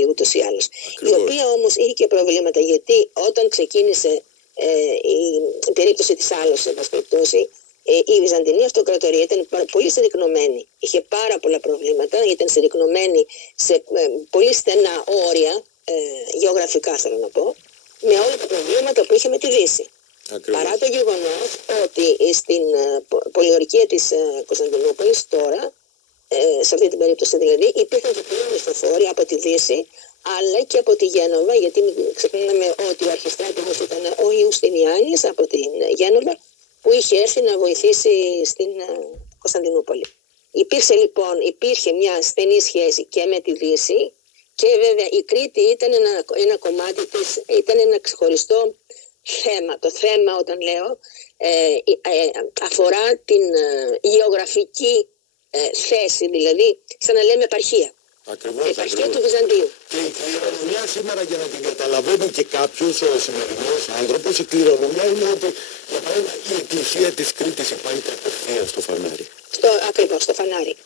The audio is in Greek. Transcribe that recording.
ούτως ή άλλως. Η οποία όμως είχε και προβλήματα, γιατί όταν ξεκίνησε η περίπτωση της Άλος, εν πάση περιπτώσει, η Βυζαντινή Αυτοκρατορία ήταν πολύ συρρικνωμένη. Είχε πάρα πολλά προβλήματα, ήταν συρρικνωμένη σε πολύ στενά όρια, γεωγραφικά θέλω να πω, με όλα τα προβλήματα που είχε με τη Δύση. Ακριβώς. Παρά το γεγονός ότι στην πολιορκία της Κωνσταντινούπολης τώρα, σε αυτή την περίπτωση δηλαδή, υπήρχαν και πολλοί μισθοφόροι από τη Δύση, αλλά και από τη Γένοβα, γιατί μην ξεχνάμε ότι ο αρχιστράτηγος ήταν ο Ιουστινιάνης από την Γένοβα, που είχε έρθει να βοηθήσει στην Κωνσταντινούπολη. Υπήρχε μια στενή σχέση και με τη Δύση, και βέβαια η Κρήτη ήταν ένα κομμάτι της, ήταν ένα ξεχωριστό θέμα. Το θέμα, όταν λέω, αφορά την γεωγραφική θέση, δηλαδή σαν να λέμε επαρχία. Ακριβώς, επαρχία του Βυζαντίου. Και η κληρονομιά σήμερα, για να την καταλαβαίνει και κάποιος ο σημερινός άνθρωπος, η κληρονομιά είναι ότι για παράδειγμα η εκκλησία της Κρήτης υπάρχει απευθείας στο φανάρι. Ακριβώς, στο φανάρι.